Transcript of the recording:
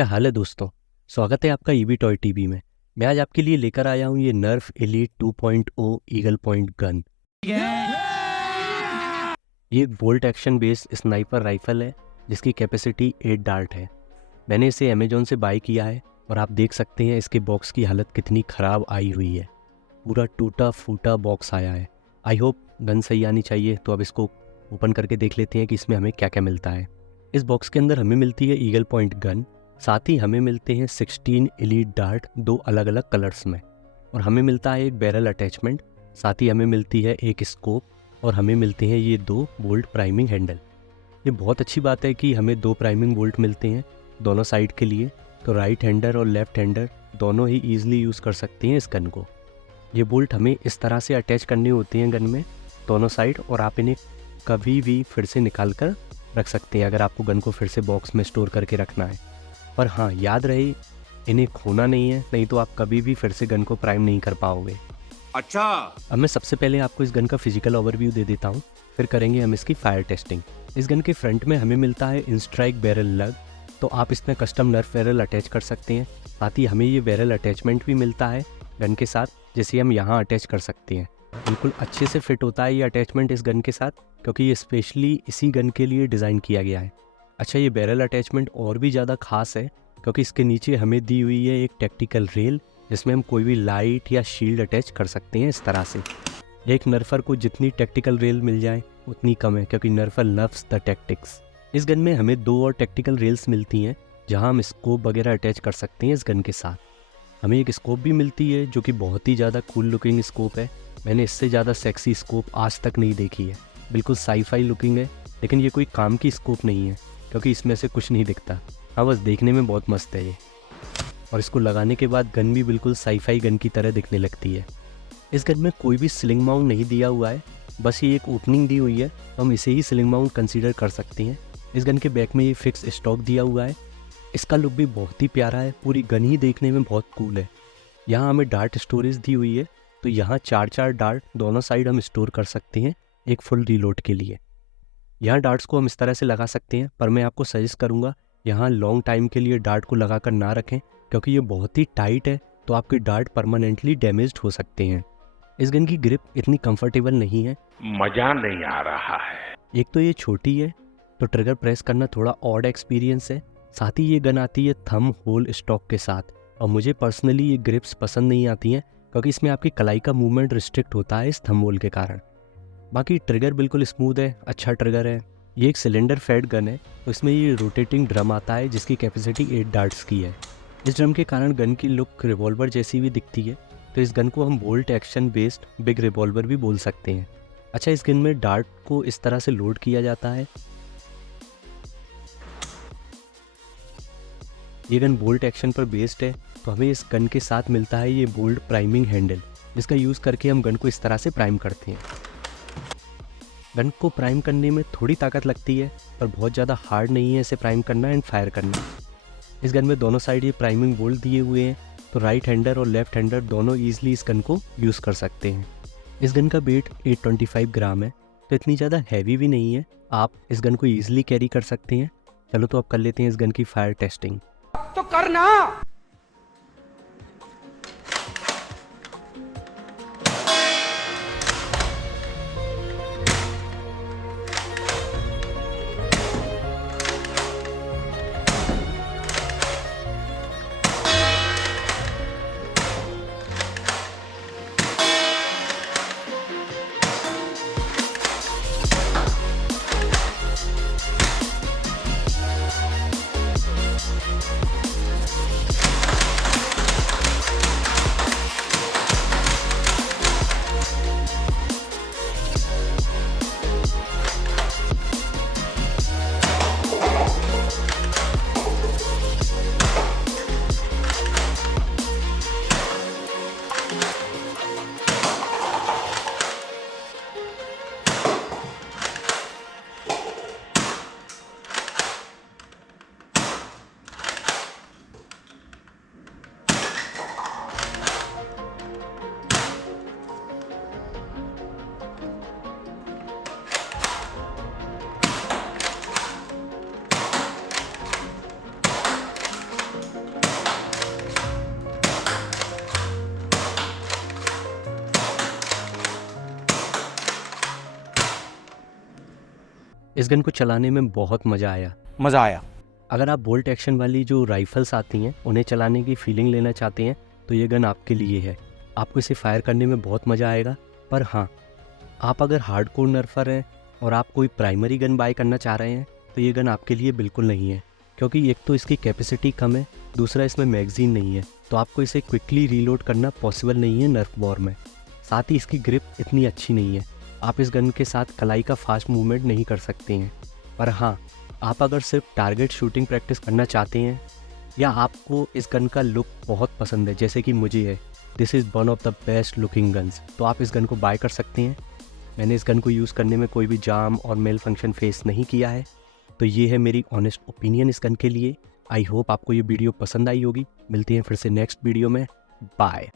क्या हाल है दोस्तों। स्वागत है आपका ईवी टॉय टीवी में। मैं आज आपके लिए लेकर आया हूँ ये नर्फ एलीट 2.0 ईगल पॉइंट गन। ये एक bolt action based sniper rifle है जिसकी कैपेसिटी 8 डार्ट है। मैंने इसे अमेजोन से बाय किया है और आप देख सकते हैं इसके बॉक्स की हालत कितनी ख़राब आई हुई है। पूरा टूटा फूटा बॉक्स आया है। आई होप गन सही आनी चाहिए। तो अब इसको ओपन करके देख लेते हैं कि इसमें हमें क्या क्या मिलता है। इस बॉक्स के अंदर हमें मिलती है ईगल पॉइंट गन, साथ ही हमें मिलते हैं 16 एलीट डार्ट 2 अलग अलग कलर्स में, और हमें मिलता है एक बैरल अटैचमेंट। साथ ही हमें मिलती है एक स्कोप और हमें मिलते हैं ये 2 बोल्ट प्राइमिंग हैंडल। ये बहुत अच्छी बात है कि हमें 2 प्राइमिंग बोल्ट मिलते हैं दोनों साइड के लिए, तो राइट हैंडर और लेफ्ट हैंडर दोनों ही ईजिली यूज़ कर सकते हैं इस गन को। ये बोल्ट हमें इस तरह से अटैच करने होते हैं गन में दोनों साइड, और आप इन्हें कभी भी फिर से निकाल कर रख सकते हैं अगर आपको गन को फिर से बॉक्स में स्टोर करके रखना है। पर हाँ, याद रहे इन्हें खोना नहीं है, नहीं तो आप कभी भी फिर से गन को प्राइम नहीं कर पाओगे। अच्छा, अब मैं सबसे पहले आपको इस गन का फिजिकल ओवरव्यू दे देता हूँ, फिर करेंगे हम इसकी फायर टेस्टिंग। इस गन के फ्रंट में हमें मिलता है इनस्ट्राइक बैरल लग, तो आप इसमें कस्टम नर्फ बैरल अटैच कर सकते हैं। साथ ही हमें ये बैरल अटैचमेंट भी मिलता है गन के साथ, जिसे हम यहाँ अटैच कर सकते हैं। बिल्कुल अच्छे से फिट होता है ये अटैचमेंट इस गन के साथ, क्योंकि ये स्पेशली इसी गन के लिए डिज़ाइन किया गया है। अच्छा, ये बैरल अटैचमेंट और भी ज़्यादा खास है क्योंकि इसके नीचे हमें दी हुई है एक टैक्टिकल रेल, जिसमें हम कोई भी लाइट या शील्ड अटैच कर सकते हैं इस तरह से। एक नर्फर को जितनी टैक्टिकल रेल मिल जाए उतनी कम है, क्योंकि नर्फर लव्स द टैक्टिक्स। इस गन में हमें 2 और टैक्टिकल रेल्स मिलती हैं जहां हम स्कोप वगैरह अटैच कर सकते हैं इस गन के साथ। हमें एक स्कोप भी मिलती है जो कि बहुत ही ज़्यादा कूल लुकिंग स्कोप है। मैंने इससे ज़्यादा सेक्सी स्कोप आज तक नहीं देखी है। बिल्कुल साईफाई लुकिंग है, लेकिन ये कोई काम की स्कोप नहीं है क्योंकि इसमें से कुछ नहीं दिखता। हाँ, बस देखने में बहुत मस्त है ये, और इसको लगाने के बाद गन भी बिल्कुल साईफाई गन की तरह दिखने लगती है। इस गन में कोई भी स्लिंग माउंट नहीं दिया हुआ है, बस ये एक ओपनिंग दी हुई है, तो हम इसे ही स्लिंग माउंट कंसीडर कर सकते हैं। इस गन के बैक में ये फिक्स स्टॉक दिया हुआ है। इसका लुक भी बहुत ही प्यारा है, पूरी गन ही देखने में बहुत कूल है। यहाँ हमें डार्ट स्टोरेज दी हुई है, तो यहाँ 4-4 डार्ट दोनों साइड हम स्टोर कर सकते हैं एक फुल रीलोड के लिए। यहाँ डार्ट्स को हम इस तरह से लगा सकते हैं, पर मैं आपको सजेस्ट करूँगा यहाँ लॉन्ग टाइम के लिए डार्ट को लगा कर ना रखें, क्योंकि ये बहुत ही टाइट है, तो आपके डार्ट परमानेंटली डैमेज्ड हो सकते हैं। इस गन की ग्रिप इतनी कंफर्टेबल नहीं है, मजा नहीं आ रहा है। एक तो ये छोटी है, तो ट्रिगर प्रेस करना थोड़ा ऑड एक्सपीरियंस है। साथ ही ये गन आती है थंब होल स्टॉक के साथ, और मुझे पर्सनली ये ग्रिप्स पसंद नहीं आती हैं क्योंकि इसमें आपकी कलाई का मूवमेंट रिस्ट्रिक्ट होता है इस थंब होल के कारण। बाकी ट्रिगर बिल्कुल स्मूथ है, अच्छा ट्रिगर है। ये एक सिलेंडर फेड गन है, तो इसमें ये रोटेटिंग ड्रम आता है जिसकी कैपेसिटी 8 डार्ट्स की है। इस ड्रम के कारण गन की लुक रिवॉल्वर जैसी भी दिखती है, तो इस गन को हम bolt action based big revolver भी बोल सकते हैं। अच्छा, इस गन में डार्ट को इस तरह से लोड किया जाता है। ये गन बोल्ट एक्शन पर बेस्ड है, तो हमें इस गन के साथ मिलता है ये बोल्ट प्राइमिंग हैंडल, जिसका यूज़ करके हम गन को इस तरह से प्राइम करते हैं। गन को प्राइम करने में थोड़ी ताकत लगती है, पर बहुत ज़्यादा हार्ड नहीं है इसे प्राइम करना एंड फायर करना। इस गन में दोनों साइड ये प्राइमिंग बोल्ट दिए हुए हैं, तो राइट हैंडर और लेफ्ट हैंडर दोनों ईजिली इस गन को यूज़ कर सकते हैं। इस गन का वेट 825 ग्राम है, तो इतनी ज़्यादा हैवी भी नहीं है, आप इस गन को ईजिली कैरी कर सकते हैं। चलो तो अब कर लेते हैं इस गन की फायर टेस्टिंग। तो करना। इस गन को चलाने में बहुत मज़ा आया। अगर आप बोल्ट एक्शन वाली जो राइफल्स आती हैं उन्हें चलाने की फीलिंग लेना चाहते हैं तो ये गन आपके लिए है। आपको इसे फायर करने में बहुत मज़ा आएगा। पर हाँ, आप अगर हार्डकोर नर्फर हैं और आप कोई प्राइमरी गन बाय करना चाह रहे हैं तो ये गन आपके लिए बिल्कुल नहीं है, क्योंकि एक तो इसकी कैपेसिटी कम है, दूसरा इसमें मैगजीन नहीं है, तो आपको इसे क्विकली रीलोड करना पॉसिबल नहीं है नर्फ वॉर में। साथ ही इसकी ग्रिप इतनी अच्छी नहीं है, आप इस गन के साथ कलाई का फास्ट मूवमेंट नहीं कर सकते हैं। पर हाँ, आप अगर सिर्फ टारगेट शूटिंग प्रैक्टिस करना चाहते हैं या आपको इस गन का लुक बहुत पसंद है जैसे कि मुझे है, this is one of the best looking guns, तो आप इस गन को बाय कर सकते हैं। मैंने इस गन को यूज़ करने में कोई भी जाम और मेल फंक्शन फेस नहीं किया है। तो ये है मेरी ऑनेस्ट ओपिनियन इस गन के लिए। आई होप आपको ये वीडियो पसंद आई होगी। मिलते हैं फिर से नेक्स्ट वीडियो में। बाय।